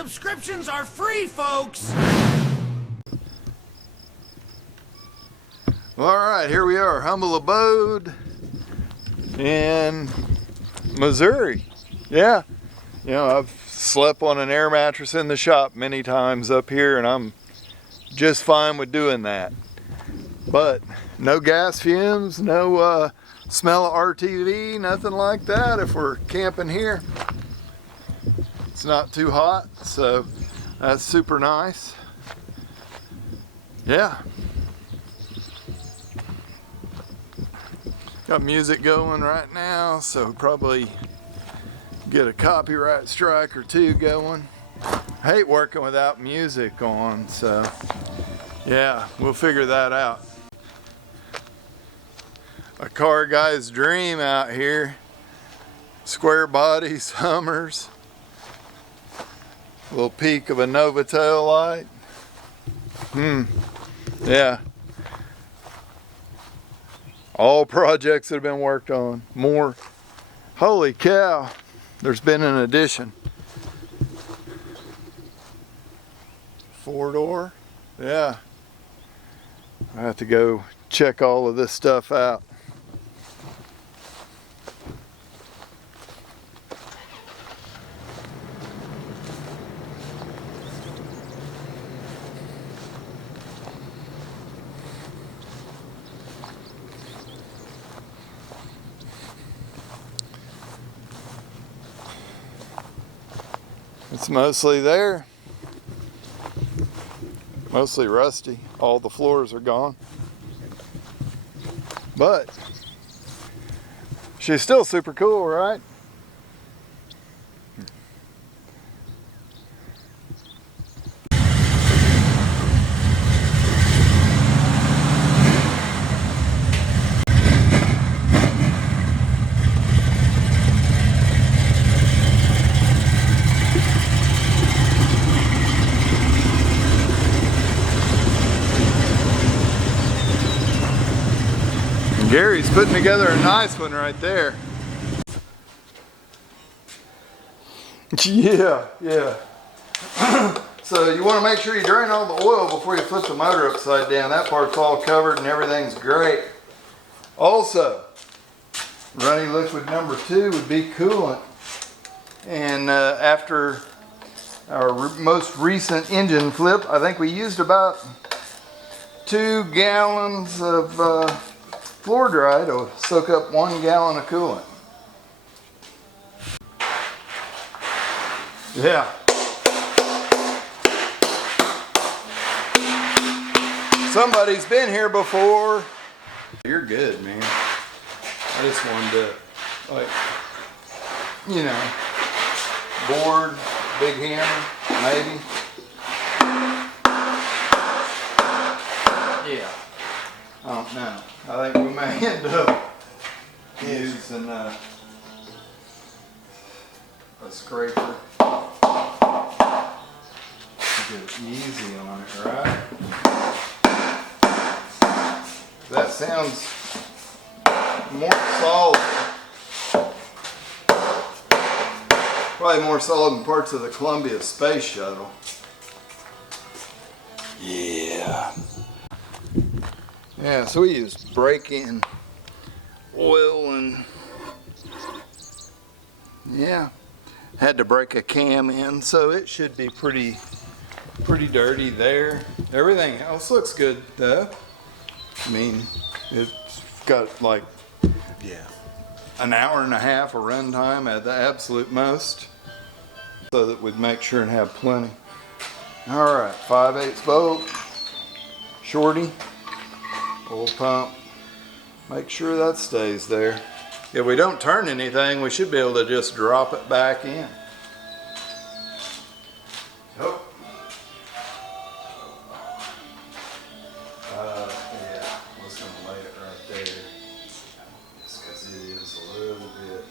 subscriptions are free, folks! Well, alright, here we are, humble abode in Missouri. Yeah, you know, I've slept on an air mattress in the shop many times up here, and I'm just fine with doing that. But no gas fumes, no smell of RTV, nothing like that if we're camping here. It's not too hot, so that's super nice. Yeah. Got music going right now, so probably get a copyright strike or two going. I hate working without music on, so yeah, we'll figure that out. A car guy's dream out here. Square bodies, Hummers. A little peak of a Nova tail light. Yeah. All projects that have been worked on. More. Holy cow. There's been an addition. 4-door. Yeah. I have to go check all of this stuff out. It's mostly there. Mostly rusty. All the floors are gone. But she's still super cool, right? Gary's putting together a nice one right there. Yeah. So you want to make sure you drain all the oil before you flip the motor upside down. That part's all covered and everything's great. Also, runny liquid number 2 would be coolant. And after our most recent engine flip, I think we used about 2 gallons of floor dry to soak up 1 gallon of coolant. Yeah. Somebody's been here before. You're good, man. I just wanted to, like, you know, board, big hammer, maybe. Yeah. I don't know. I think we may end up using a scraper. Get it easy on it, right? That sounds more solid. Probably more solid than parts of the Columbia Space Shuttle. Yeah. Yeah, so we used break-in oil and yeah, had to break a cam in, so it should be pretty dirty there. Everything else looks good though. I mean, it's got like, yeah, an hour and a half of run time at the absolute most, so that we'd make sure and have plenty. All right, 5/8 bolt, shorty. Oil pump, make sure that stays there. If we don't turn anything, we should be able to just drop it back in. Oh. Yeah, I was going to lay it right there, just because it is a little bit.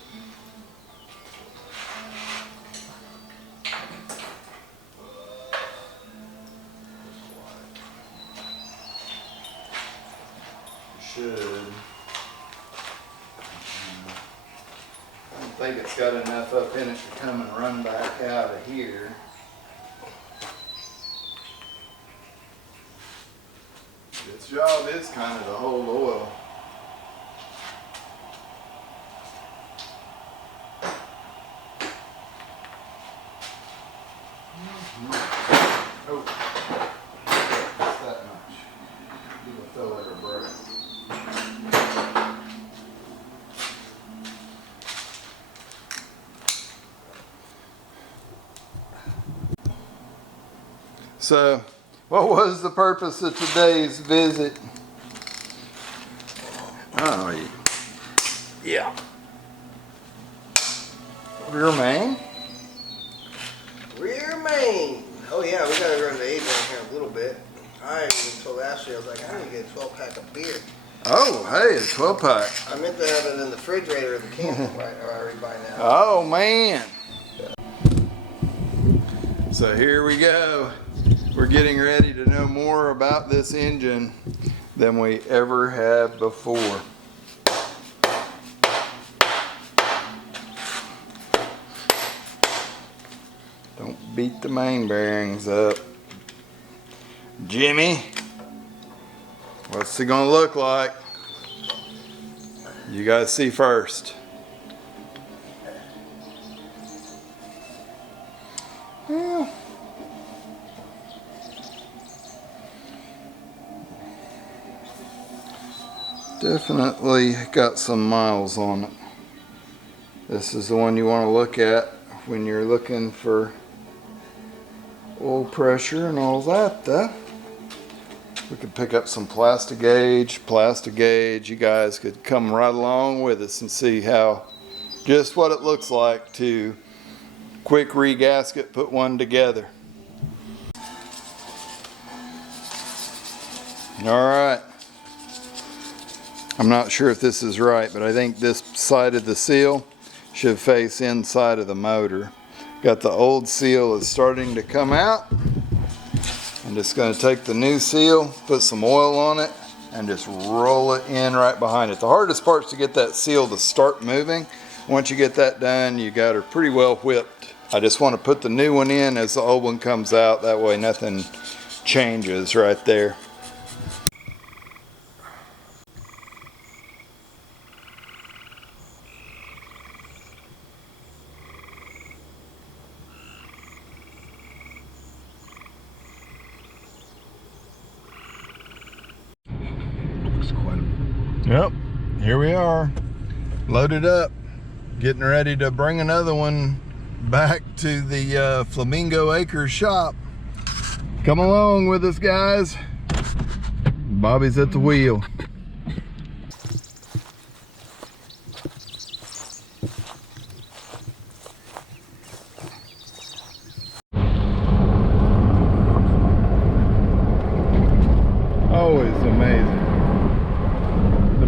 Should. I don't think it's got enough up in it to come and run back out of here. This job is kind of to hold oil. Oh, that's that much. Give a fella a break. So, what was the purpose of today's visit? Oh, yeah. Rear main? Rear main. Oh yeah, we gotta run the A down here in a little bit. I even told Ashley, I was like, I need to get a 12-pack of beer. Oh, hey, a 12-pack. I meant to have it in the refrigerator of the camp already by now. Oh, man. So here we go. We're getting ready to know more about this engine than we ever have before. Don't beat the main bearings up. Jimmy, what's it gonna look like? You guys see first. Well, definitely got some miles on it. This is the one you want to look at when you're looking for oil pressure and all that. We could pick up some plastic gauge. You guys could come right along with us and see how, just what it looks like to quick re-gasket, put one together. All right. I'm not sure if this is right, but I think this side of the seal should face inside of the motor. Got the old seal is starting to come out. I'm just going to take the new seal, put some oil on it, and just roll it in right behind it. The hardest part is to get that seal to start moving. Once you get that done, you got her pretty well whipped. I just want to put the new one in as the old one comes out. That way nothing changes right there. Yep, here we are, loaded up, getting ready to bring another one back to the Flamingo Acres shop. Come along with us, guys. Bobby's at the wheel. Always amazing.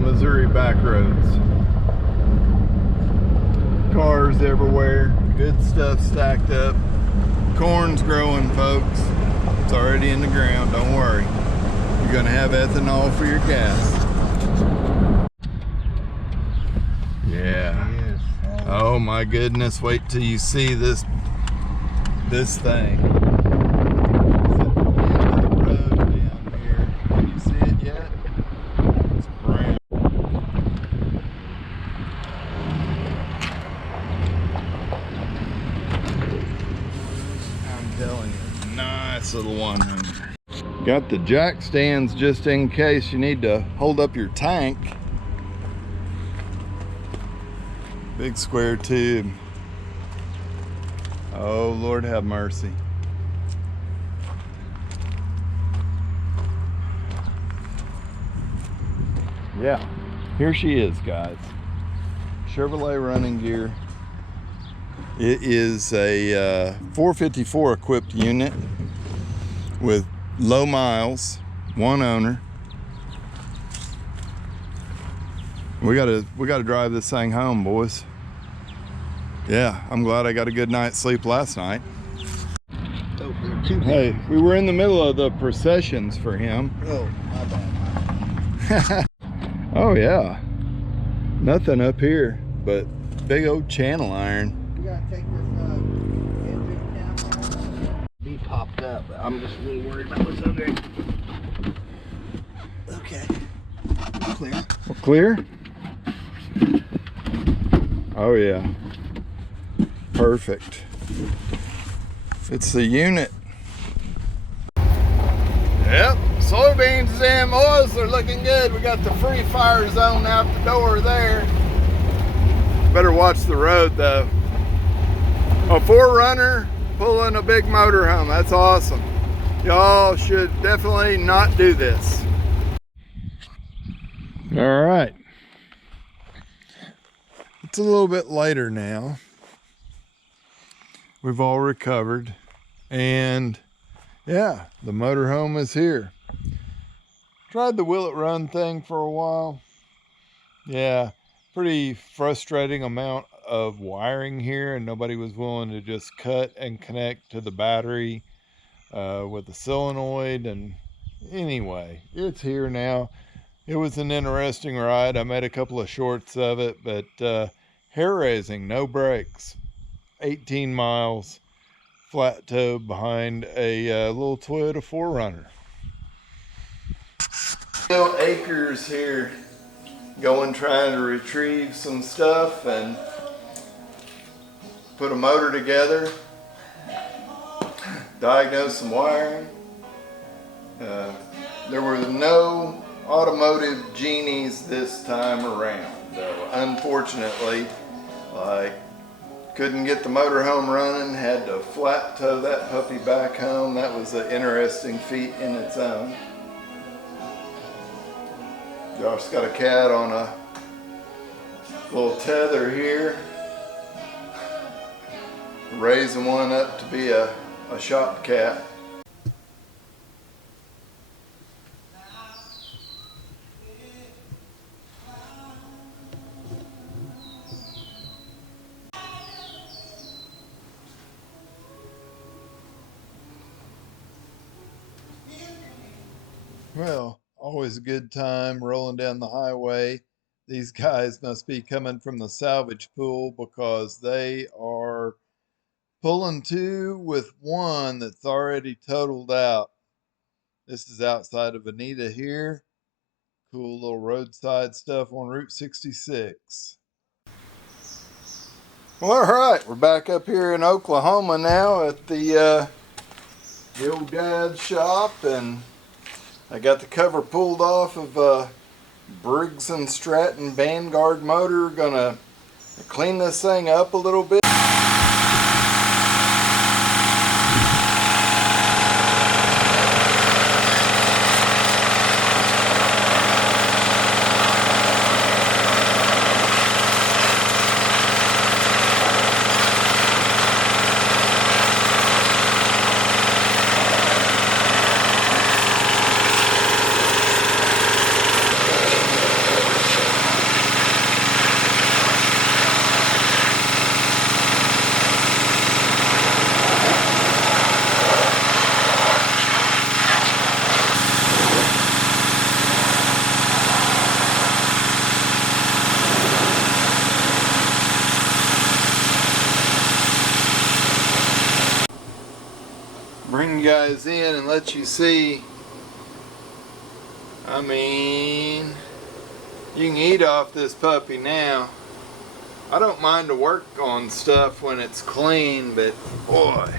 Missouri back roads. Cars everywhere. Good stuff stacked up. Corn's growing, folks. It's already in the ground. Don't worry. You're going to have ethanol for your gas. Yeah. Oh my goodness. Wait till you see this thing. Nice little one. Got the jack stands just in case you need to hold up your tank. Big square tube. Oh, Lord have mercy. Yeah, here she is, guys. Chevrolet running gear. It is a 454 equipped unit with low miles, one owner. We gotta drive this thing home, boys. Yeah, I'm glad I got a good night's sleep last night. Hey, we were in the middle of the processions for him. Oh, my bad. Oh yeah, nothing up here but big old channel iron. You gotta take this engine cap off. Be popped up. I'm just really worried about what's under it. Clear? Oh yeah. Perfect. It's the unit. Yep, soybeans and oils are looking good. We got the free fire zone out the door there. Better watch the road though. A 4Runner pulling a big motorhome. That's awesome. Y'all should definitely not do this. All right. It's a little bit later now. We've all recovered. And yeah, the motorhome is here. Tried the will it run thing for a while. Yeah, pretty frustrating amount of wiring here, and nobody was willing to just cut and connect to the battery with the solenoid. And anyway, it's here now. It was an interesting ride. I made a couple of shorts of it, but hair raising, no brakes, 18 miles, flat toe behind a little Toyota 4Runner. Acres here, going trying to retrieve some stuff and put a motor together, diagnose some wiring. There were no automotive genies this time around, though. Unfortunately, couldn't get the motorhome running, had to flat tow that puppy back home. That was an interesting feat in its own. Josh's got a cat on a little tether here, raising one up to be a shop cat. Well, always a good time rolling down the highway. These guys must be coming from the salvage pool because they are pulling two with one that's already totaled out. This is outside of Anita here. Cool little roadside stuff on Route 66. Well, all right, we're back up here in Oklahoma now at the old dad's shop, and I got the cover pulled off of Briggs & Stratton Vanguard motor. Gonna clean this thing up a little bit. Bring you guys in and let you see. I mean, you can eat off this puppy now. I don't mind to work on stuff when it's clean, but boy,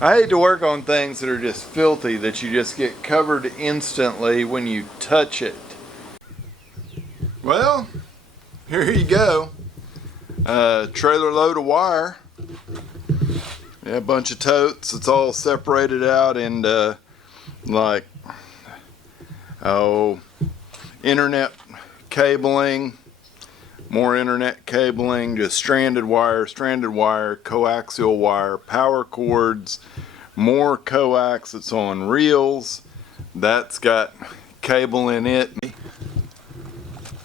I hate to work on things that are just filthy, that you just get covered instantly when you touch it. Well, here you go. Trailer load of wire. Yeah, a bunch of totes. It's all separated out into internet cabling, more internet cabling, just stranded wire, coaxial wire, power cords, more coax that's on reels. That's got cable in it.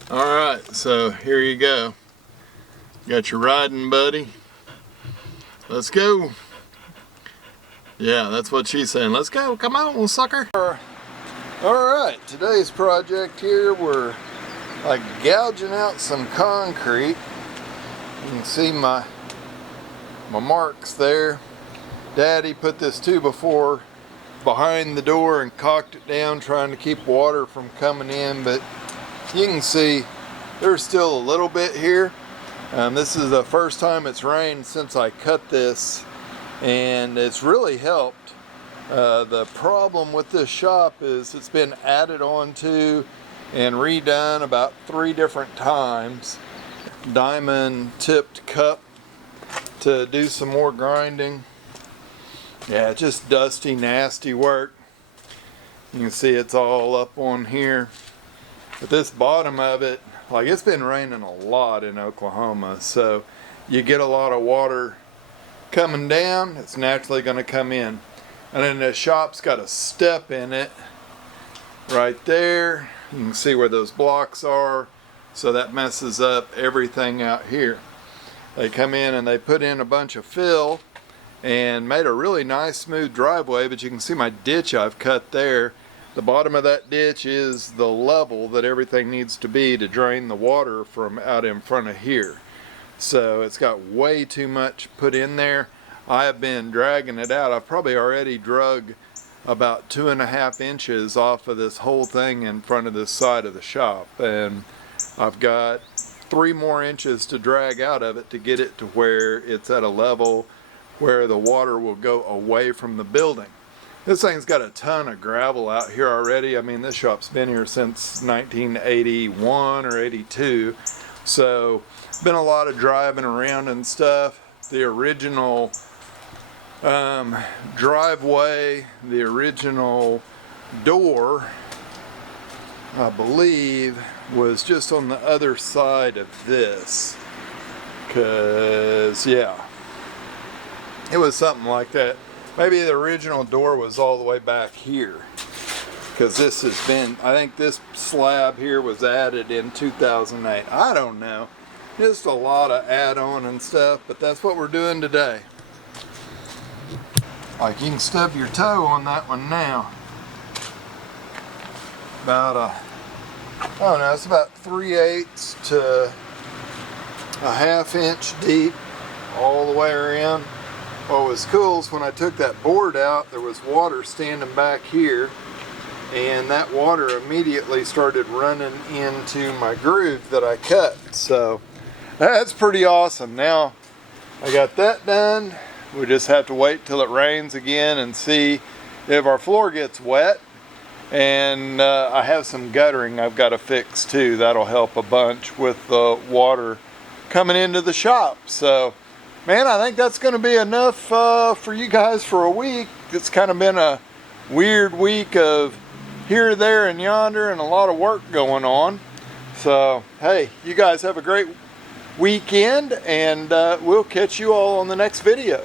Alright, so here you go. Got your riding buddy. Let's go. Yeah, that's what she's saying. Let's go. Come on, sucker. Alright, today's project here, we're gouging out some concrete. You can see my marks there. Daddy put this 2x4 behind the door and caulked it down, trying to keep water from coming in, but You can see there's still a little bit here. This is the first time it's rained since I cut this, and it's really helped. The problem with this shop is it's been added onto and redone about 3 different times. Diamond tipped cup to do some more grinding. Yeah, just dusty, nasty work. You can see it's all up on here. But this bottom of it, like, it's been raining a lot in Oklahoma, so you get a lot of water coming down, it's naturally going to come in. And then the shop's got a step in it right there. You can see where those blocks are, so that messes up everything out here. They come in and they put in a bunch of fill and made a really nice smooth driveway, but you can see my ditch I've cut there. The bottom of that ditch is the level that everything needs to be to drain the water from out in front of here. So it's got way too much put in there. I have been dragging it out. I've probably already drug about 2.5 inches off of this whole thing in front of this side of the shop, and I've got 3 more inches to drag out of it to get it to where it's at a level where the water will go away from the building. This thing's got a ton of gravel out here already. I mean, this shop's been here since 1981 or 82, so been a lot of driving around and stuff. The original driveway, the original door, I believe, was just on the other side of this, because yeah, it was something like that. Maybe the original door was all the way back here, because this has been, I think this slab here was added in 2008. I don't know, just a lot of add-on and stuff, but that's what we're doing today. Like, you can stub your toe on that one now. About I don't know, it's about 3/8 to a 1/2 inch deep all the way around. What was cool is when I took that board out, there was water standing back here, and that water immediately started running into my groove that I cut. So that's pretty awesome. Now I got that done. We just have to wait till it rains again and see if our floor gets wet. And I have some guttering I've got to fix too. That'll help a bunch with the water coming into the shop. So, man, I think that's going to be enough for you guys for a week. It's kind of been a weird week of here, there, and yonder, and a lot of work going on. So, hey, you guys have a great weekend, and we'll catch you all on the next video.